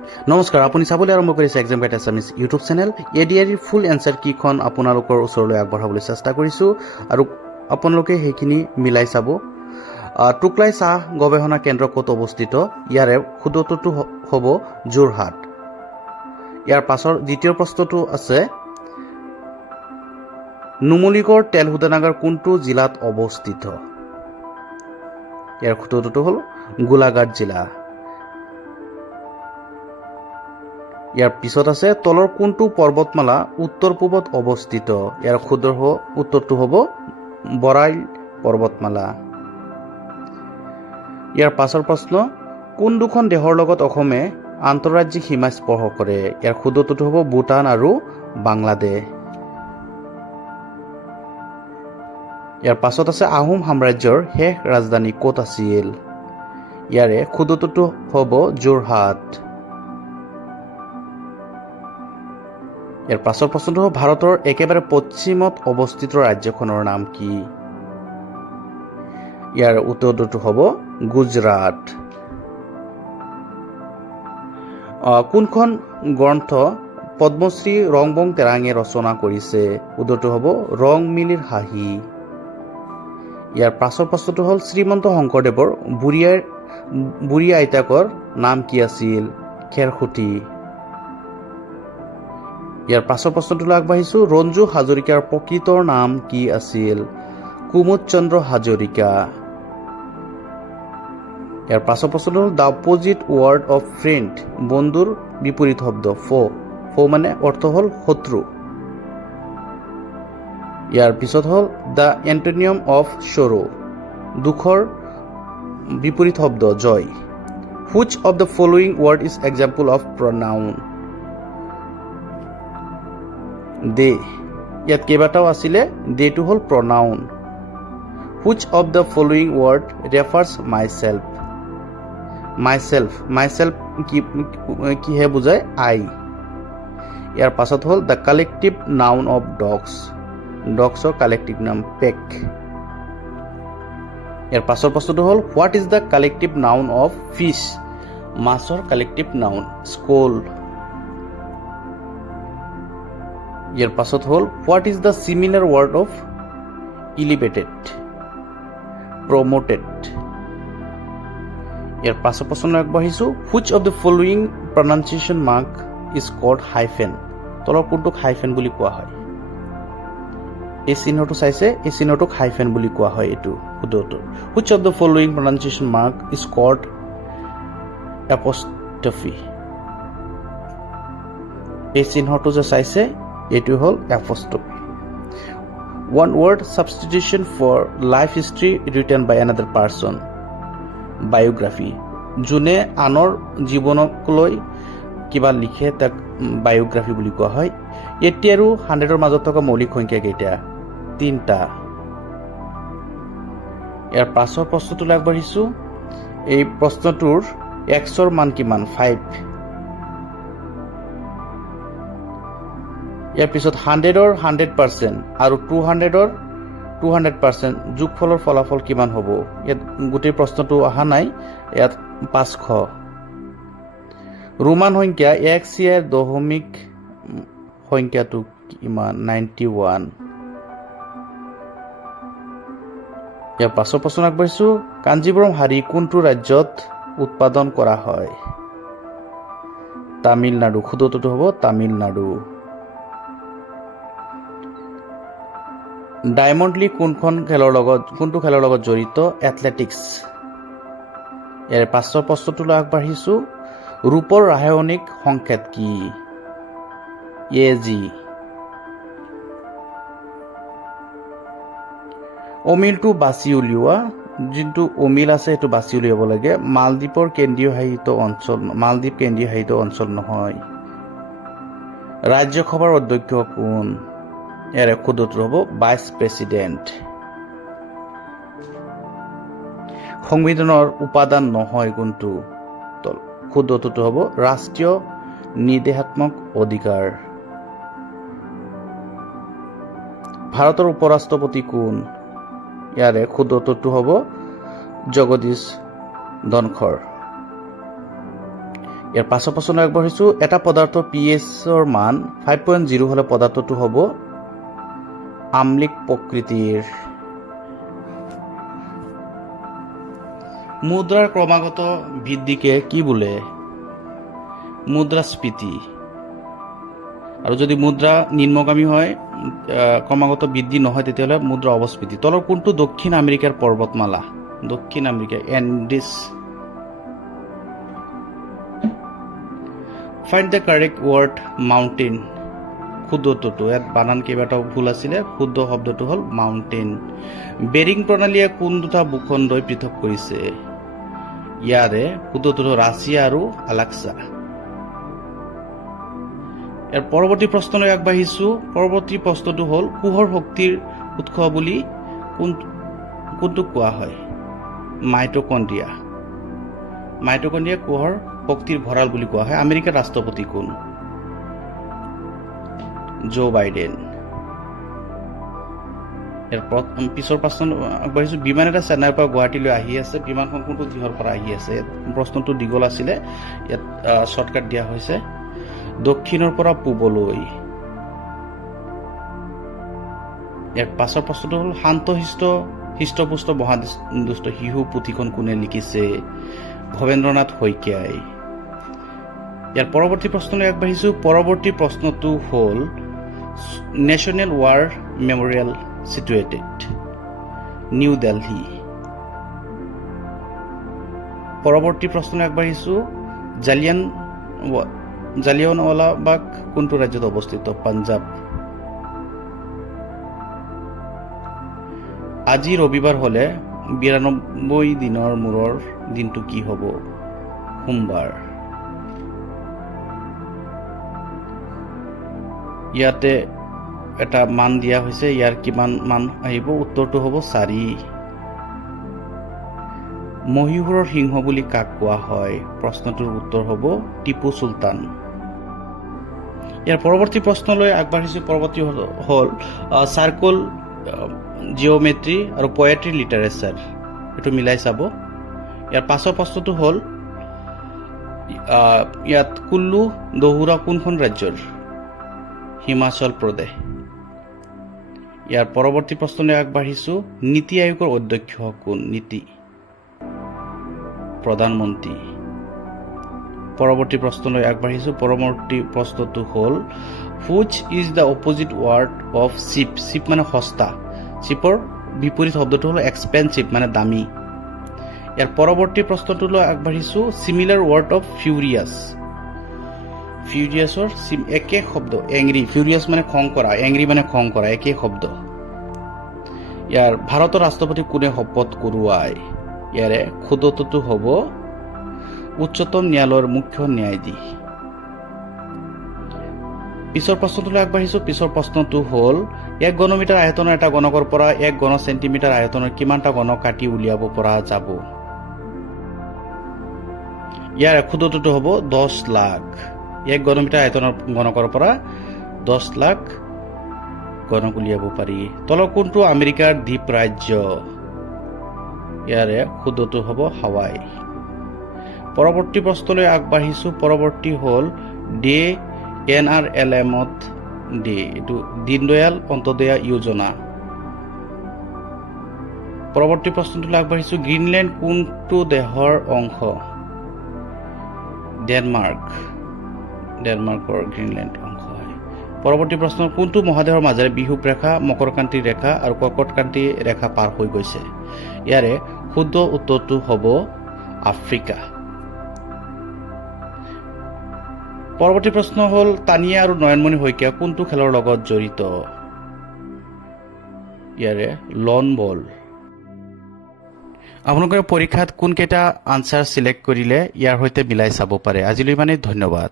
নমস্কাৰ, আপুনি চাবলৈ আৰম্ভ কৰিছে exam guide Assamese YouTube channel. এডিআৰিৰ ফুল এনচাৰ কিখন আপোনালোকৰ ওচৰলৈ আগবঢ়াবলৈ চেষ্টা কৰিছোঁ আৰু আপোনালোকে সেইখিনি মিলাই চাব। টুকলাই চাহ গৱেষণা কেন্দ্ৰ ক'ত অৱস্থিত? ইয়াৰে শুদ্ধ উত্তৰটো হ'ব যোৰহাট। ইয়াৰ পাছৰ দ্বিতীয় প্ৰশ্নটো আছে, নুমলীগড় তেল শোধনাগাৰ কোনটো জিলাত অৱস্থিত? ইয়াৰ শুদ্ধ উত্তৰটো হ'ল গোলাঘাট জিলা। ইয়াৰ পিছত আছে, তলৰ কোনটো পৰ্বতমালা উত্তৰ পূবত অৱস্থিত? ইয়াৰ শুদ্ধ উত্তৰটো হ'ব বৰাইল পৰ্বতমালা। ইয়াৰ পাছৰ প্ৰশ্ন, কোন দুখন দেশৰ লগত অসমে আন্তঃৰাজ্যিক সীমা স্পৰ্শ কৰে? ইয়াৰ শুদ্ধ উত্তৰটো হ'ব ভূটান আৰু বাংলাদেশ। ইয়াৰ পাছত আছে, আহোম সাম্ৰাজ্যৰ শেষ ৰাজধানী ক'ত আছিল? ইয়াৰে শুদ্ধ উত্তৰটো হ'ব যোৰহাট। ইয়াৰ পাছৰ প্ৰশ্নটো হ'ল, ভাৰতৰ একেবাৰে পশ্চিমত অৱস্থিত ৰাজ্যখনৰ নাম কি? ইয়াৰ উত্তৰটো হ'ব গুজৰাট। কোনখন গ্ৰন্থ পদ্মশ্ৰী ৰংবং তেৰাঙে ৰচনা কৰিছে? উত্তৰটো হ'ব ৰং মিলিৰ হাঁহি। ইয়াৰ পাছৰ প্ৰশ্নটো হ'ল, শ্ৰীমন্ত শংকৰদেৱৰ বুঢ়ী আইতাকৰ নাম কি আছিল? খেৰসুঁতী। ইয়াৰ পাছৰ প্ৰশ্নটোলৈ আগবাঢ়িছোঁ, ৰঞ্জু হাজৰিকাৰ প্ৰকৃত নাম কি আছিল? কুমুদ চন্দ্ৰ হাজৰিকা। ইয়াৰ পাছৰ প্ৰশ্নটো হ'ল, the opposite word of friend, বন্ধুৰ বিপৰীত শব্দ ফো মানে অৰ্থ হ'ল শত্ৰু। ইয়াৰ পিছত হ'ল, দ্য এণ্টনিয়ম অফ সৰো, দুখৰ বিপৰীত শব্দ joy. Which of the following word is example of pronoun? They. ইয়াত কেইবাটাও আছিলে, দেটো হ'ল pronoun. Which of the following word refers myself? Myself কিহে বুজায়? আই। ইয়াৰ পাছত হ'ল, দ্য কালেক্টিভ নাউন অফ ডগছৰ কালেক্টিভ নাম পেক। ইয়াৰ পাছৰ প্ৰশ্নটো হ'ল, what is the collective noun of fish? মাছৰ কালেক্টিভ নাউন স্কোল। ইয়াৰ পাছত হ'ল, what is the similar word of elevated? প্ৰমোটেড। ইয়াৰ পাছৰ প্ৰশ্ন আগবাঢ়িছোঁ, which of the following pronunciation mark is called hyphen? তলৰ কোনটোক হাইফেন বুলি কোৱা হয়? এই চিহ্নটো চাইছে, এই চিহ্নটোক হাইফেন বুলি কোৱা হয়। এইটো শুদ্ধ উত্তৰ। Which of the following pronunciation mark is called apostrophe? এই চিহ্নটো যে চাইছে, এইটো হ'ল apostrophe. One word substitution for life history written by another person? Biography. যোনে আনৰ জীৱনক লৈ কিবা লিখে তাক বায়োগ্ৰাফি বুলি কোৱা হয়। 80 আৰু 100ৰ মাজত থকা মৌলিক সংখ্যা কেইটা? 3টা। ইয়াৰ পাছৰ প্ৰশ্নটোলৈ আগবাঢ়িছোঁ। এই প্ৰশ্নটোৰ xৰ মান কিমান? 5। ইয়াৰ পিছত 100ৰ 100% আৰু 200ৰ 200% যোগফলৰ ফলাফল কিমান হ'ব? ইয়াত গোটেই প্ৰশ্নটো অহা নাই, ইয়াত 500। ৰোমান সংখ্যা x ইয়াৰ দশমিক সংখ্যাটো কিমান? 91। ইয়াৰ পাছৰ প্ৰশ্ন আগবাঢ়িছোঁ, কাঞ্জীবৰম শাৰী কোনটো ৰাজ্যত উৎপাদন কৰা হয়? তামিলনাডু। শুদ্ধ উত্তৰটো হ'ব তামিলনাডু। ডায়মণ্ড লীগ কোনটো খেলৰ লগত জড়িত? এথলেটিক্স। ইয়াৰ পাছৰ প্ৰশ্নটোলৈ আগবাঢ়িছোঁ, ৰূপৰ ৰাসায়নিক সংকেত কি? Ag। অমিলটো বাছি উলিওৱা, যোনটো অমিল আছে সেইটো বাছি উলিয়াব লাগে। মালদ্বীপ কেন্দ্ৰীয় শাসিত অঞ্চল নহয়। ৰাজ্যসভাৰ অধ্যক্ষ কোন? ইয়াৰে শুদ্ধ উত্তৰ হ'ব ভাইচ প্ৰেচিডেণ্ট। সংবিধানৰ উপাদান নহয় কোনটো? শুদ্ধ উত্তৰটো হ'ব ৰাষ্ট্ৰীয় নিৰ্দেশাত্মক অধিকাৰ। ভাৰতৰ উপৰাষ্ট্ৰপতি কোন? ইয়াৰে শুদ্ধ উত্তৰটো হ'ব জগদীশ ধনখড়। ইয়াৰ পাছৰ প্ৰশ্নলৈ আগবাঢ়িছোঁ। এটা পদাৰ্থৰ pHৰ মান 5.0 হ'লে পদাৰ্থটো হ'ব আম্লিক প্ৰকৃতিৰ। মুদ্ৰাৰ ক্ৰমাগত বৃদ্ধিকে কি বোলে? মুদ্ৰাস্ফীতি। আৰু যদি মুদ্ৰা নিম্নগামী হয়, ক্ৰমাগত বৃদ্ধি নহয়, তেতিয়াহ'লে মুদ্ৰা অৱস্ফীতি। তলৰ কোনটো দক্ষিণ আমেৰিকাৰ পৰ্বতমালা? দক্ষিণ America Andes. Find the correct word mountain. শুদ্ধটো, ইয়াত বানান কেইবাটাও ভুল আছিলে। শুদ্ধ শব্দটো হ'ল মাউণ্টেইন। বেৰিং প্ৰণালীয়ে কোন দুটা ভূখণ্ডই পৃথক কৰিছে? ইয়াৰে শুদ্ধটো ৰাছিয়া আৰু আলাস্কা। ইয়াৰ পৰৱৰ্তী প্ৰশ্নলৈ আগবাঢ়িছোঁ। পৰৱৰ্তী প্ৰশ্নটো হ'ল পোহৰ শক্তিৰ উৎস বুলি কোনটো কোৱা হয়? মাইটকণ্ড্ৰিয়া। মাইটকণ্ড্ৰিয়া পোহৰ শক্তিৰ ভঁৰাল বুলি কোৱা হয়। আমেৰিকাৰ ৰাষ্ট্ৰপতি কোন? Joe Biden. ইয়াৰ পিছৰ প্ৰশ্ন আগবাঢ়িছোঁ। বিমান এটা চেন্নাইৰ পৰা গুৱাহাটীলৈ আহি আছে। বিমানখন কোনটো দিশৰ পৰা আহি আছে? প্ৰশ্নটো দীঘল আছিলে, ইয়াত শ্বৰ্টকাট দিয়া হৈছে। দক্ষিণৰ পৰা পূবলৈ। ইয়াৰ পাছৰ প্ৰশ্নটো হ'ল শান্তশিষ্ট হৃষ্টপুষ্ট মহাদুষ্ট শিশু পুথিখন কোনে লিখিছে? ভৱেন্দ্ৰনাথ শইকীয়াই। ইয়াৰ পৰৱৰ্তী প্ৰশ্নলৈ আগবাঢ়িছোঁ। পৰৱৰ্তী প্ৰশ্নটো হ'ল national war memorial situated new Delhi. পৰৱৰ্তী প্ৰশ্নলৈ আগবাঢ়িছোঁ। জালিয়ানৱালাবাগ কোনটো ৰাজ্যত অৱস্থিত? পাঞ্জাৱ। আজি ৰবিবাৰ হ'লে 92 দিনৰ মূৰৰ দিনটো কি হ'ব? সোমবাৰ। ইয়াতে এটা মান দিয়া হৈছে, ইয়াৰ কিমান মান আহিব? উত্তৰটো হ'ব 4। মহীশূৰৰ সিংহ বুলি কাক কোৱা হয়? প্ৰশ্নটোৰ উত্তৰ হ'ব টিপু চুলতান। ইয়াৰ পৰৱৰ্তী প্ৰশ্নলৈ আগবাঢ়িছোঁ। পৰৱৰ্তী হ'ল চাৰ্কল জিঅ'মেট্ৰি আৰু পয়েট্ৰি লিটাৰেচাৰ। এইটো মিলাই চাব। ইয়াৰ পাছৰ প্ৰশ্নটো হ'ল ইয়াত কুল্লু দহুৰা কোনখন ৰাজ্যৰ? হিমাচল প্ৰদেশ। ইয়াৰ পৰৱৰ্তী প্ৰশ্নলৈ আগবাঢ়িছোঁ। নীতি আয়োগৰ অধ্যক্ষ কোন? নীতি প্ৰধানমন্ত্ৰী। পৰৱৰ্তী প্ৰশ্নলৈ আগবাঢ়িছোঁ। পৰৱৰ্তী প্ৰশ্নটো হ'ল which is the opposite word of cheap? Cheap মানে সস্তা। চিপৰ বিপৰীত শব্দটো হ'ল এক্সপেঞ্চিভ মানে দামী। ইয়াৰ পৰৱৰ্তী প্ৰশ্নটোলৈ আগবাঢ়িছোঁ। Similar word of furious. ফিউৰিয়াছৰ একে শব্দ এংগ্ৰি। ফিউৰিয়াছ মানে খং কৰা, এংগ্ৰি মানে খং কৰা, একে শব্দ। ইয়াৰ ভাৰতৰ ৰাষ্ট্ৰপতি কোনে শপত কৰোৱায়? ইয়াৰে শুদ্ধটো হ'ব উচ্চতম ন্যায়ালয়ৰ মুখ্য ন্যায়াধীশ। পিছৰ প্ৰশ্নটোলৈ আগবাঢ়িছোঁ। পিছৰ প্ৰশ্নটো হ'ল 1 ঘনমিটাৰ আয়তনৰ এটা গণকৰ পৰা 1 ঘন চেণ্টিমিটাৰ আয়তনৰ কিমানটা গণক কাটি উলিয়াব পৰা যাব? ইয়াৰ শুদ্ধটো হ'ব 10 লাখ। 1 ঘনমিটাৰ আয়তনৰ গণকৰ পৰা 10 লাখ গণক উলিয়াব পাৰি। তলৰ কোনটো আমেৰিকাৰ দ্বীপ ৰাজ্য? ইয়াৰে শুদ্ধটো হ'ব হাৱাই। পৰৱৰ্তী প্ৰশ্নলৈ আগবাঢ়িছোঁ। পৰৱৰ্তী হ'ল DNRLM-ত এইটো দীনদয়াল অন্ত্যোদয়া যোজনা। পৰৱৰ্তী প্ৰশ্নটোলৈ আগবাঢ়িছোঁ। গ্ৰীণলেণ্ড কোনটো দেশৰ অংশ? ডেনমাৰ্কৰ গ্ৰীণলেণ্ড অংশ হয়। পৰৱৰ্তী প্ৰশ্ন কোনটো মহাদেশৰ মাজেৰে বিষুৱ ৰেখা, মকৰক্ৰান্তি ৰেখা আৰু কৰ্কটক্ৰান্তি ৰেখা পাৰ হৈ গৈছে? ইয়াৰে শুদ্ধ উত্তৰটো হ'ব আফ্ৰিকা। পৰৱৰ্তী প্ৰশ্ন হ'ল তানিয়া আৰু নয়নমণি শইকীয়া কোনটো খেলৰ লগত জড়িত? ইয়াৰে লন বল। আপোনালোকে পৰীক্ষাত কোনকেইটা আনচাৰ চিলেক্ট কৰিলে ইয়াৰ সৈতে মিলাই চাব পাৰে। আজিলৈ মানে ধন্যবাদ।